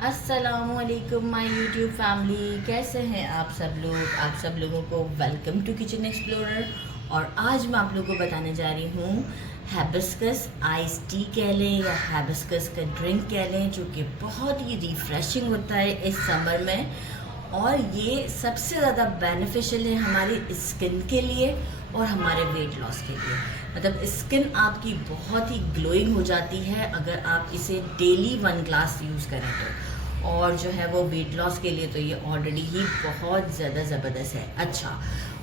अस्सलामुअलैकुम my YouTube family, कैसे हैं आप सब लोग। आप सब लोगों को वेलकम टू किचन एक्सप्लोरर। और आज मैं आप लोगों को बताने जा रही हूँ हैबिस्कस आइस टी कह लें या हैबिस्कस का ड्रिंक कह लें, जो कि बहुत ही रिफ़्रेशिंग होता है इस समर में। और ये सबसे ज़्यादा बेनिफिशियल है हमारी स्किन के लिए और हमारे वेट लॉस के लिए। मतलब स्किन आपकी बहुत ही ग्लोइंग हो जाती है अगर आप इसे डेली 1 ग्लास यूज़ करें तो। और जो है वो वेट लॉस के लिए तो ये ऑलरेडी ही बहुत ज़्यादा ज़बरदस्त है। अच्छा,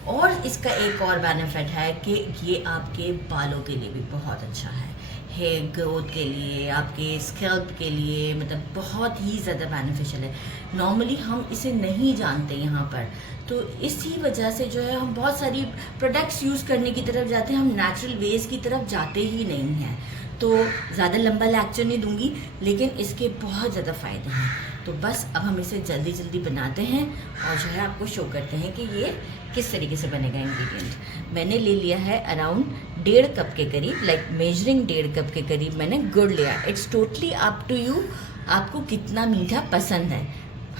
और इसका एक और बेनिफिट है कि ये आपके बालों के लिए भी बहुत अच्छा है, हेयर ग्रोथ के लिए, आपके स्कैल्प के लिए, मतलब बहुत ही ज़्यादा बेनिफिशियल है। नॉर्मली हम इसे नहीं जानते यहाँ पर, तो इसी वजह से जो है हम बहुत सारी प्रोडक्ट्स यूज़ करने की तरफ जाते हैं, हम नेचुरल वेज की तरफ जाते ही नहीं हैं। तो ज़्यादा लंबा लेक्चर नहीं दूंगी, लेकिन इसके बहुत ज़्यादा फ़ायदे हैं। तो बस अब हम इसे जल्दी जल्दी बनाते हैं और जो है आपको शो करते हैं कि ये किस तरीके से बनेगा। इंग्रेडिएंट मैंने ले लिया है अराउंड 1.5 कप के करीब, लाइक मेजरिंग 1.5 कप के करीब मैंने गुड़ लिया। It's totally up to you, आपको कितना मीठा पसंद है।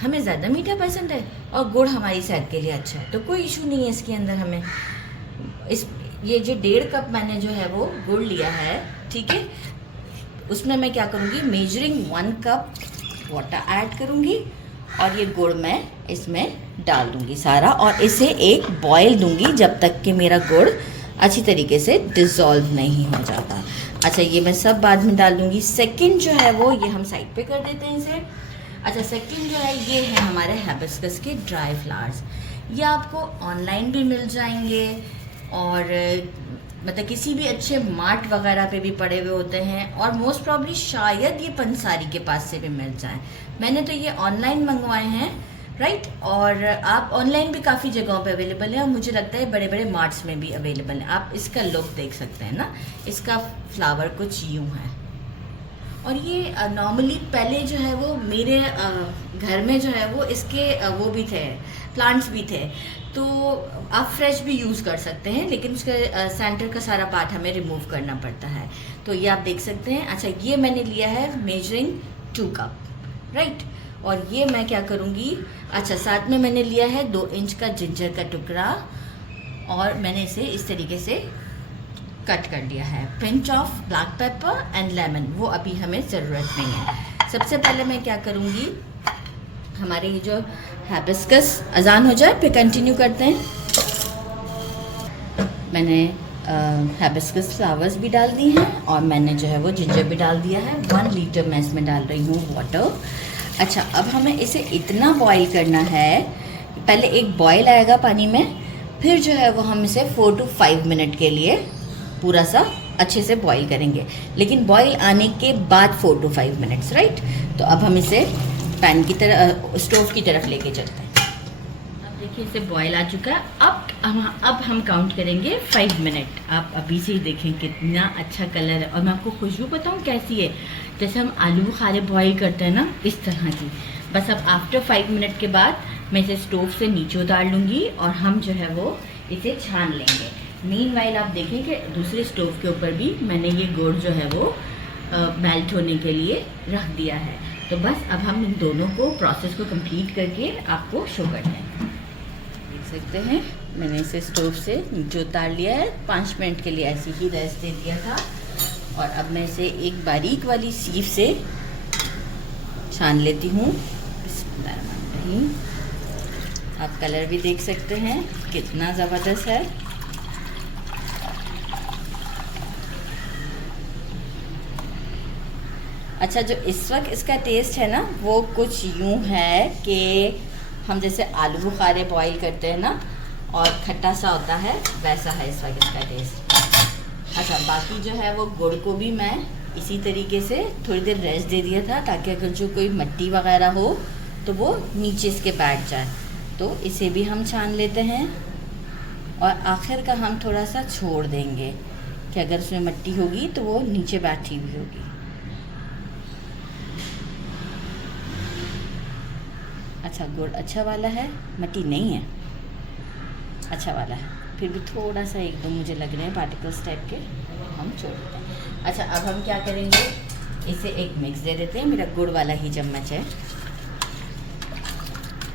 हमें ज़्यादा मीठा पसंद है और गुड़ हमारी सेहत के लिए अच्छा है, तो कोई इशू नहीं है इसके अंदर। हमें ये जो 1.5 कप मैंने जो है वो गुड़ लिया है, ठीक है, उसमें मैं क्या करूँगी, मेजरिंग 1 कप वाटर ऐड करूँगी और ये गुड़ मैं इसमें डाल दूँगी सारा, और इसे एक बॉयल दूँगी जब तक कि मेरा गुड़ अच्छी तरीके से डिज़ोल्व नहीं हो जाता। अच्छा, ये मैं सब बाद में डाल दूँगी। सेकंड जो है वो ये हम साइड पे कर देते हैं इसे। अच्छा, सेकंड जो है ये है हमारे हैबिस्कस के ड्राई फ्लावर्स। ये आपको ऑनलाइन भी मिल जाएंगे और मतलब किसी भी अच्छे मार्ट वगैरह पे भी पड़े हुए होते हैं, और मोस्ट प्रॉब्ली शायद ये पंसारी के पास से भी मिल जाए। मैंने तो ये ऑनलाइन मंगवाए हैं, राइट। और आप ऑनलाइन भी काफ़ी जगहों पे अवेलेबल है और मुझे लगता है बड़े बड़े मार्ट्स में भी अवेलेबल है। आप इसका लुक देख सकते हैं ना, इसका फ्लावर कुछ यूँ है। और ये नॉर्मली पहले जो है वो मेरे घर में जो है वो इसके वो भी थे, प्लांट्स भी थे, तो आप फ्रेश भी यूज़ कर सकते हैं, लेकिन उसका सेंटर का सारा पार्ट हमें रिमूव करना पड़ता है। तो ये आप देख सकते हैं। अच्छा, ये मैंने लिया है मेजरिंग 2 कप, राइट। और ये मैं क्या करूँगी, अच्छा, साथ में मैंने लिया है 2 इंच का जिंजर का टुकड़ा और मैंने इसे इस तरीके से कट कर दिया है। Pinch of black pepper and lemon, वो अभी हमें ज़रूरत नहीं है। सबसे पहले मैं क्या करूँगी, हमारे ये जो हैबिस्कस, अजान हो जाए फिर कंटिन्यू करते हैं। मैंने हैबिस्कस फ्लावर्स भी डाल दी हैं और मैंने जो है वो जिंजर भी डाल दिया है। 1 लीटर मैं इसमें डाल रही हूँ वाटर। अच्छा, अब हमें इसे इतना बॉईल करना है, पहले एक बॉईल आएगा पानी में, फिर जो है वो हम इसे 4 to 5 मिनट के लिए पूरा सा अच्छे से बॉईल करेंगे, लेकिन बॉईल आने के बाद 4 to 5 मिनट्स, राइट। तो अब हम इसे पैन की तरफ, स्टोव की तरफ लेके चलते हैं। अब देखिए इसे बॉईल आ चुका है। अब हम काउंट करेंगे 5 मिनट। आप अभी से ही देखें कितना अच्छा कलर है, और मैं आपको खुशबू बताऊँ कैसी है, जैसे हम आलू बुखारे बॉईल करते हैं ना, इस तरह की। बस अब आफ्टर 5 मिनट के बाद मैं इसे स्टोव से नीचे उतार लूँगी और हम जो है वो इसे छान लेंगे। मीनवाइल आप देखें कि दूसरे स्टोव के ऊपर भी मैंने ये गुड़ जो है वो मेल्ट होने के लिए रख दिया है। तो बस अब हम इन दोनों को प्रोसेस को कंप्लीट करके आपको शो करते हैं। देख सकते हैं मैंने इसे स्टोव से नीचे उतार लिया है, 5 मिनट के लिए ऐसे ही रेस्ट दे दिया था। और अब मैं इसे एक बारीक वाली सीव से छान लेती हूँ। आप कलर भी देख सकते हैं कितना ज़बरदस्त है। अच्छा, जो इस वक्त इसका टेस्ट है ना, वो कुछ यूँ है कि हम जैसे आलू बुखारे बॉईल करते हैं ना और खट्टा सा होता है, वैसा है इस वक्त इसका टेस्ट। अच्छा, बाकी जो है वो गुड़ को भी मैं इसी तरीके से थोड़ी देर रेस्ट दे दिया था, ताकि अगर जो कोई मिट्टी वगैरह हो तो वो नीचे इसके बैठ जाए। तो इसे भी हम छान लेते हैं और आखिर का हम थोड़ा सा छोड़ देंगे कि अगर उसमें मिट्टी होगी तो वो नीचे बैठी हुई होगी। अच्छा, गुड़ अच्छा वाला है, मिट्टी नहीं है, अच्छा वाला है, फिर भी थोड़ा सा 1-2 मुझे लग रहे हैं पार्टिकल्स टाइप के, हम छोड़ देते हैं। अच्छा, अब हम क्या करेंगे, इसे एक मिक्स दे देते हैं। मेरा गुड़ वाला ही चम्मच है,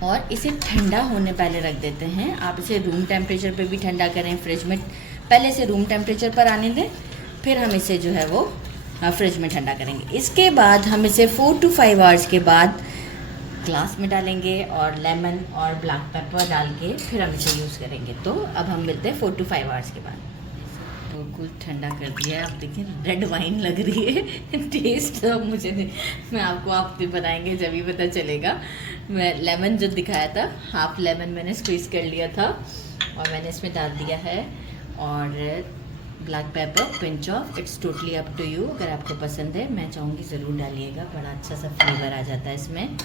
और इसे ठंडा होने पहले रख देते हैं। आप इसे रूम टेम्परेचर पे भी ठंडा करें, फ्रिज में पहले से रूम टेम्परेचर पर आने दें, फिर हम इसे जो है वो फ्रिज में ठंडा करेंगे। इसके बाद हम इसे 4 to 5 आवर्स के बाद ग्लास में डालेंगे और लेमन और ब्लैक पेपर डाल के फिर हम इसे यूज़ करेंगे। तो अब हम मिलते हैं 4 to 5 आवर्स के बाद। तो कुछ ठंडा कर दिया है, आप देखिए रेड वाइन लग रही है। टेस्ट तो मुझे नहीं, मैं आपको आप बताएंगे जब ही पता चलेगा। मैं लेमन जो दिखाया था, हाफ लेमन मैंने स्क्वीज़ कर लिया था और मैंने इसमें डाल दिया है। और black pepper pinch of, it's totally up to you. अगर आपको पसंद है, मैं चाहूँगी ज़रूर डालिएगा, बड़ा अच्छा सा फ्लेवर आ जाता है इसमें।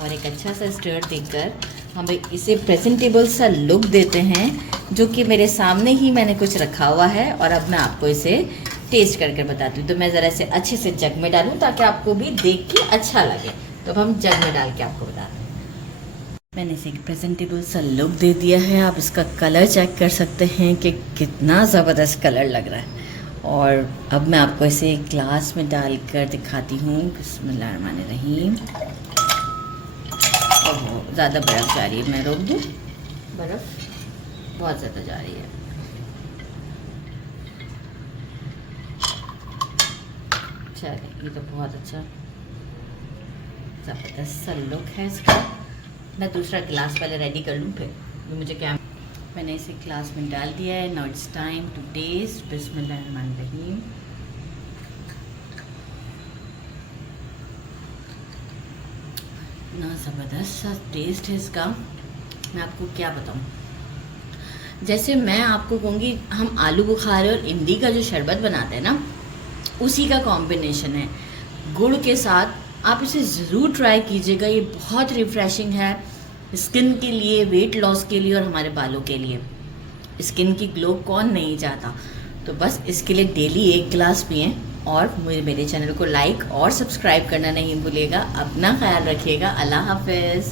और एक अच्छा सा स्टर देकर हम इसे प्रेजेंटेबल सा लुक देते हैं, जो कि मेरे सामने ही मैंने कुछ रखा हुआ है और अब मैं आपको इसे टेस्ट करके बताती हूँ। तो मैं ज़रा इसे अच्छे से जग में डालूँ ताकि आपको भी देख के अच्छा लगे। तो अब हम जग में डाल के आपको बताते हैं। मैंने इसे एक प्रेजेंटेबल सा लुक दे दिया है। आप इसका कलर चेक कर सकते हैं कि कितना ज़बरदस्त कलर लग रहा है। और अब मैं आपको इसे एक ग्लास में डाल कर दिखाती हूँ। बिस्मिल्लाहिर्रहमानिर्रहीम। ज़्यादा बर्फ़ जा रही है, मैं रोक दूँ? बर्फ़ बहुत ज़्यादा जा रही है। चलिए, ये तो बहुत अच्छा ज़बरदस्त सा लुक है इसका। मैं दूसरा गिलास पहले रेडी कर लूँ, फिर मुझे क्या। मैंने इसे ग्लास में डाल दिया है। Now it's time to taste. बिस्मिल्लाहिर्रहमानिर्रहीम। इतना ज़बरदस्त सा टेस्ट है इसका, मैं आपको क्या बताऊँ। जैसे मैं आपको कहूँगी, हम आलू बुखारे और इमली का जो शरबत बनाते हैं ना, उसी का कॉम्बिनेशन है गुड़ के साथ। आप इसे ज़रूर ट्राई कीजिएगा, ये बहुत रिफ़्रेशिंग है स्किन के लिए, वेट लॉस के लिए और हमारे बालों के लिए। स्किन की ग्लो कौन नहीं चाहता। तो बस इसके लिए डेली 1 गिलास पिएँ और मेरे चैनल को लाइक और सब्सक्राइब करना नहीं भूलिएगा। अपना ख्याल रखिएगा। अल्लाह हाफ़िज़।